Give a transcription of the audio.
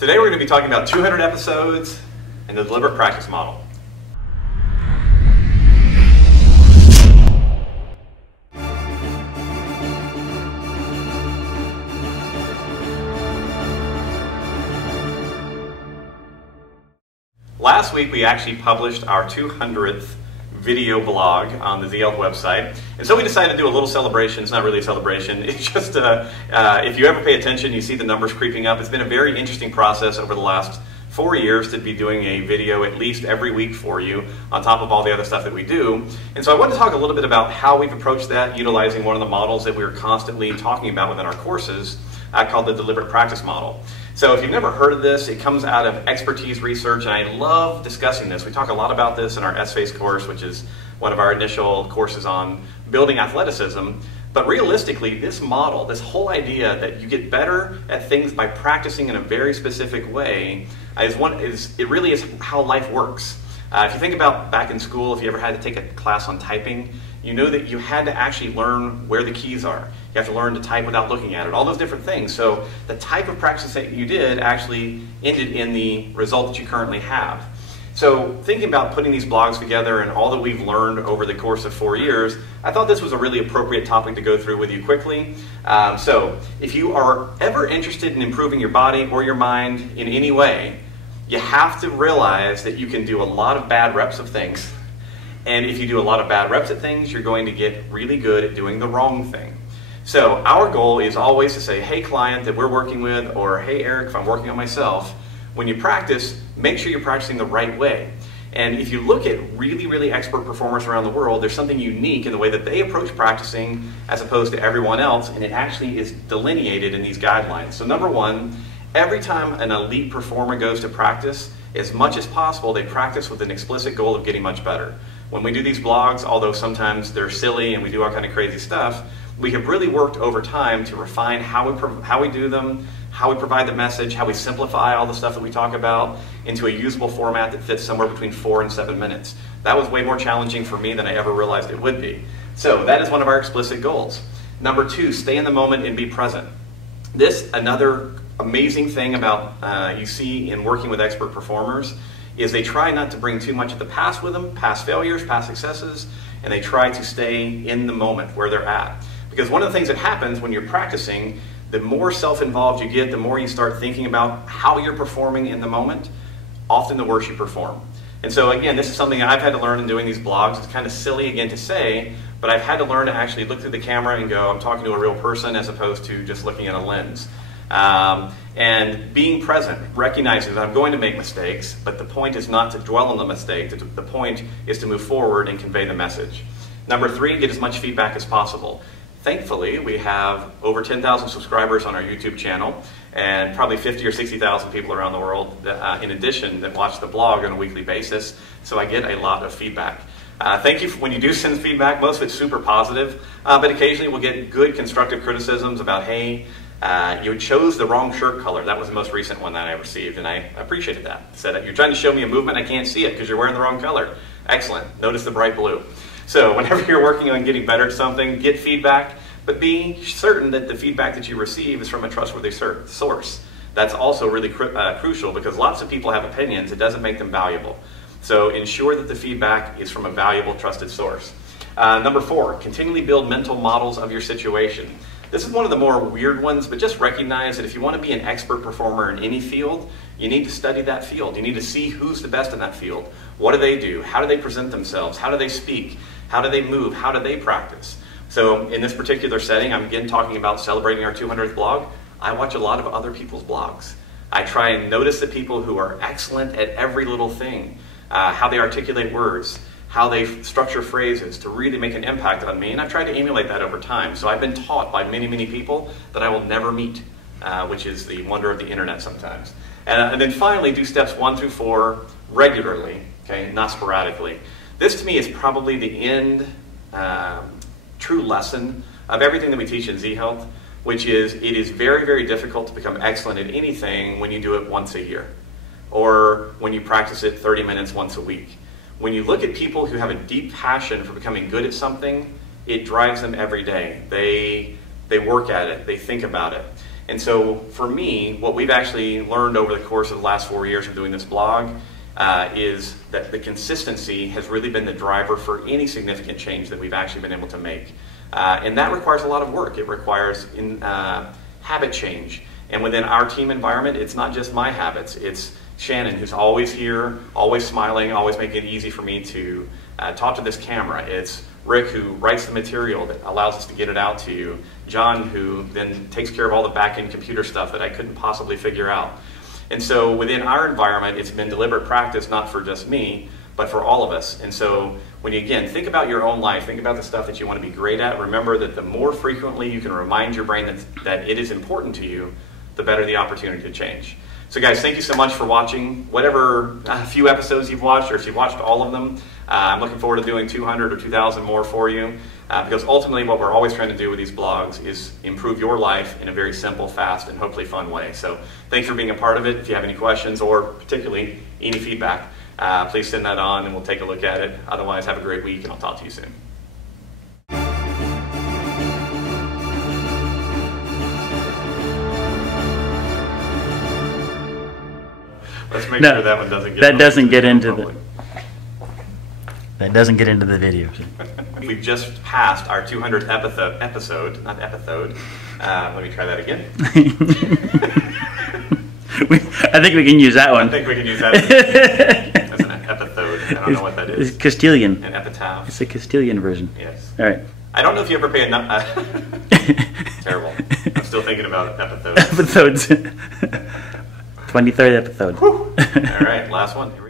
Today we're going to be talking about 200 episodes and the deliberate practice model. Last week we actually published our 200th video blog on the ZL website, and so we decided to do a little celebration. It's not really a celebration, it's just if you ever pay attention, you see the numbers creeping up. It's been a very interesting process over the last 4 years to be doing a video at least every week for you on top of all the other stuff that we do. And so I wanted to talk a little bit about how we've approached that, utilizing one of the models that we're constantly talking about within our courses called the deliberate practice model. So if you've never heard of this, it comes out of expertise research, and I love discussing this. We talk a lot about this in our S-Face course, which is one of our initial courses on building athleticism. But realistically, this model, this whole idea that you get better at things by practicing in a very specific way, it really is how life works. If you think about back in school, if you ever had to take a class on typing, you know that you had to actually learn where the keys are. You have to learn to type without looking at it, all those different things. So the type of practice that you did actually ended in the result that you currently have. So thinking about putting these blogs together and all that we've learned over the course of 4 years, I thought this was a really appropriate topic to go through with you quickly. So if you are ever interested in improving your body or your mind in any way, you have to realize that you can do a lot of bad reps of things. And if you do a lot of bad reps at things, you're going to get really good at doing the wrong thing. So our goal is always to say, hey client that we're working with, or hey Eric, if I'm working on myself, when you practice, make sure you're practicing the right way. And if you look at really, really expert performers around the world, there's something unique in the way that they approach practicing as opposed to everyone else, and it actually is delineated in these guidelines. So number one, every time an elite performer goes to practice, as much as possible, they practice with an explicit goal of getting much better. When we do these blogs, although sometimes they're silly and we do all kind of crazy stuff, we have really worked over time to refine how we do them, how we provide the message, how we simplify all the stuff that we talk about into a usable format that fits somewhere between 4 and 7 minutes. That was way more challenging for me than I ever realized it would be. So that is one of our explicit goals. Number two, stay in the moment and be present. This, another amazing thing about you see in working with expert performers, is they try not to bring too much of the past with them, past failures, past successes, and they try to stay in the moment where they're at. Because one of the things that happens when you're practicing, the more self-involved you get, the more you start thinking about how you're performing in the moment, often the worse you perform. And so again, this is something I've had to learn in doing these blogs. It's kind of silly again to say, but I've had to learn to actually look through the camera and go, I'm talking to a real person as opposed to just looking at a lens. And being present, recognizing that I'm going to make mistakes, but the point is not to dwell on the mistake. The point is to move forward and convey the message. Number three, get as much feedback as possible. Thankfully, we have over 10,000 subscribers on our YouTube channel and probably 50 or 60,000 people around the world in addition that watch the blog on a weekly basis, so I get a lot of feedback. Thank you when you do send feedback. Most of it's super positive, but occasionally we'll get good constructive criticisms about, hey, you chose the wrong shirt color. That was the most recent one that I received, and I appreciated that. It said, you're trying to show me a movement, I can't see it because you're wearing the wrong color. Excellent. Notice the bright blue. So whenever you're working on getting better at something, get feedback, but be certain that the feedback that you receive is from a trustworthy source. That's also really crucial because lots of people have opinions. It doesn't make them valuable. So ensure that the feedback is from a valuable, trusted source. Number four, continually build mental models of your situation. This is one of the more weird ones, but just recognize that if you want to be an expert performer in any field, you need to study that field. You need to see who's the best in that field. What do they do? How do they present themselves? How do they speak? How do they move? How do they practice? So in this particular setting, I'm again talking about celebrating our 200th blog. I watch a lot of other people's blogs. I try and notice the people who are excellent at every little thing, how they articulate words, how they structure phrases to really make an impact on me, and I've tried to emulate that over time. So I've been taught by many, many people that I will never meet, which is the wonder of the internet sometimes. And then finally, do steps 1 through 4 regularly, okay, not sporadically. This to me is probably the end true lesson of everything that we teach in Z-Health, which is it is very, very difficult to become excellent at anything when you do it once a year or when you practice it 30 minutes once a week. When you look at people who have a deep passion for becoming good at something, it drives them every day. They work at it, they think about it. And so for me, what we've actually learned over the course of the last 4 years of doing this blog is that the consistency has really been the driver for any significant change that we've actually been able to make. And that requires a lot of work. It requires habit change. And within our team environment, it's not just my habits. It's Shannon, who's always here, always smiling, always making it easy for me to talk to this camera. It's Rick, who writes the material that allows us to get it out to you. John, who then takes care of all the back-end computer stuff that I couldn't possibly figure out. And so within our environment, it's been deliberate practice, not for just me, but for all of us. And so when you, again, think about your own life, think about the stuff that you want to be great at, remember that the more frequently you can remind your brain that it is important to you, the better the opportunity to change. So guys, thank you so much for watching whatever few episodes you've watched, or if you've watched all of them. I'm looking forward to doing 200 or 2,000 more for you, because ultimately what we're always trying to do with these blogs is improve your life in a very simple, fast, and hopefully fun way. So thanks for being a part of it. If you have any questions or particularly any feedback, please send that on and we'll take a look at it. Otherwise, have a great week and I'll talk to you soon. Let's make sure that one doesn't get that doesn't get into the video. We've just passed our 200th episode, not episode. Let me try that again. I think we can use that one. I think we can use that as an episode. I don't know what that is. It's Castilian. An epitaph. It's a Castilian version. Yes. All right. I don't know if you ever pay enough. Terrible. I'm still thinking about episodes. Episodes. 23rd episode. All right, last one. Here we go.